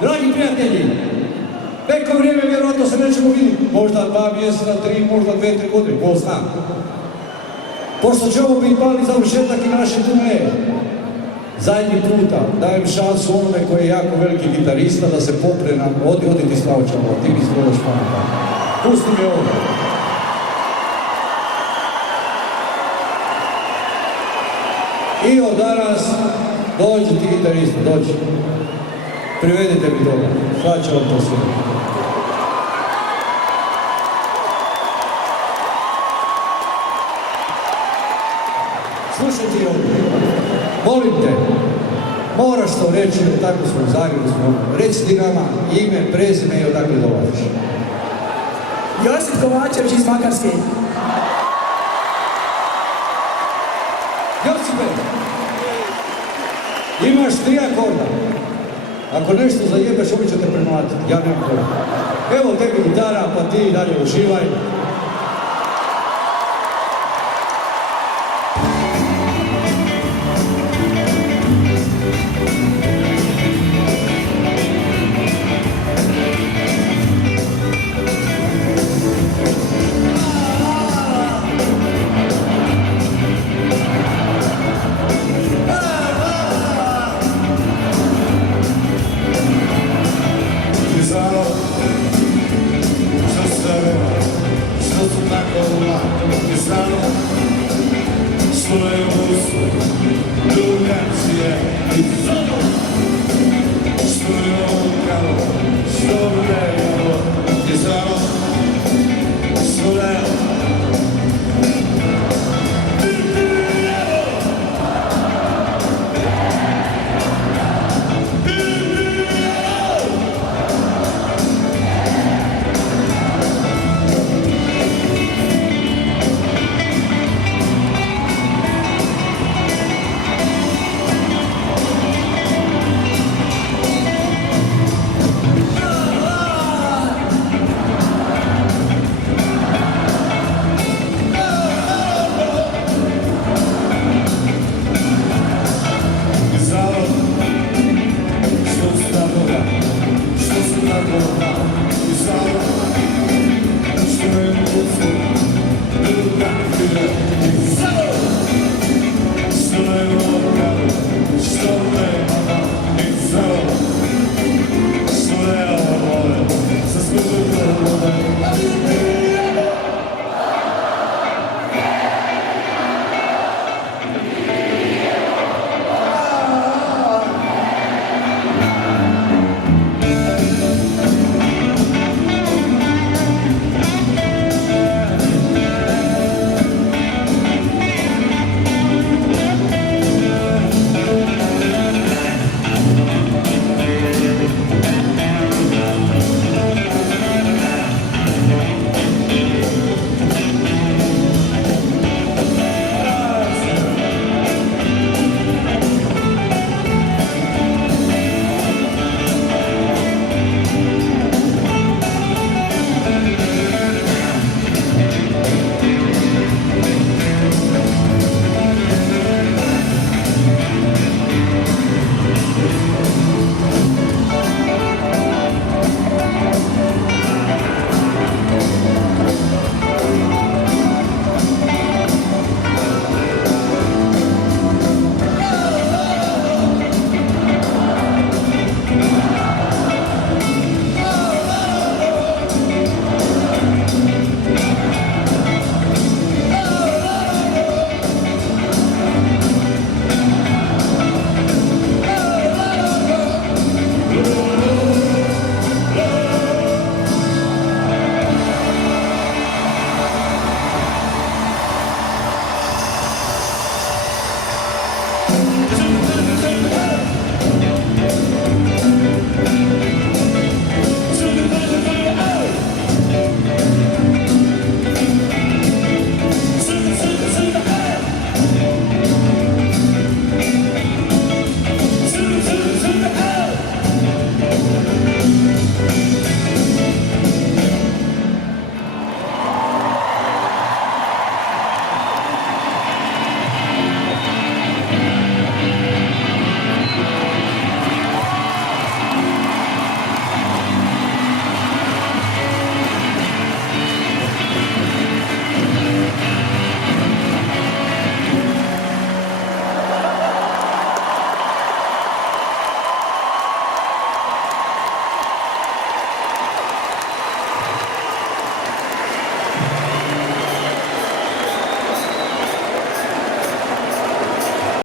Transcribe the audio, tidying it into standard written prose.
Dragi prijatelji, neko vrijeme vjerojatno se nećemo vidjeti, možda 2 mjeseca, 3, možda 2-3 godine, ko zna. Pošto će ovo biti mali završetak i naše turneje, zadnji puta dajem šansu onome koji je jako veliki gitarista da se popre nam, odi ti Slavčano, ti mi skrodaš pamet. Pusti mi ovo. I od danas, dođi ti gitarista, dođi. Privedite mi toga, sad će vam to sve. Slušaj ti ovdje, molim te, moraš to reći, jer tako smo u Zagrebu, reci ti nama ime, prezime i odakle dolaziš. Josip Kovačević iz Makarske. Josipe, imaš 3 akorda. Ako nešto zajebeš, oni će te premlatiti, ja nemam koja. Evo tebi gitara, pa ti dalje uživaj.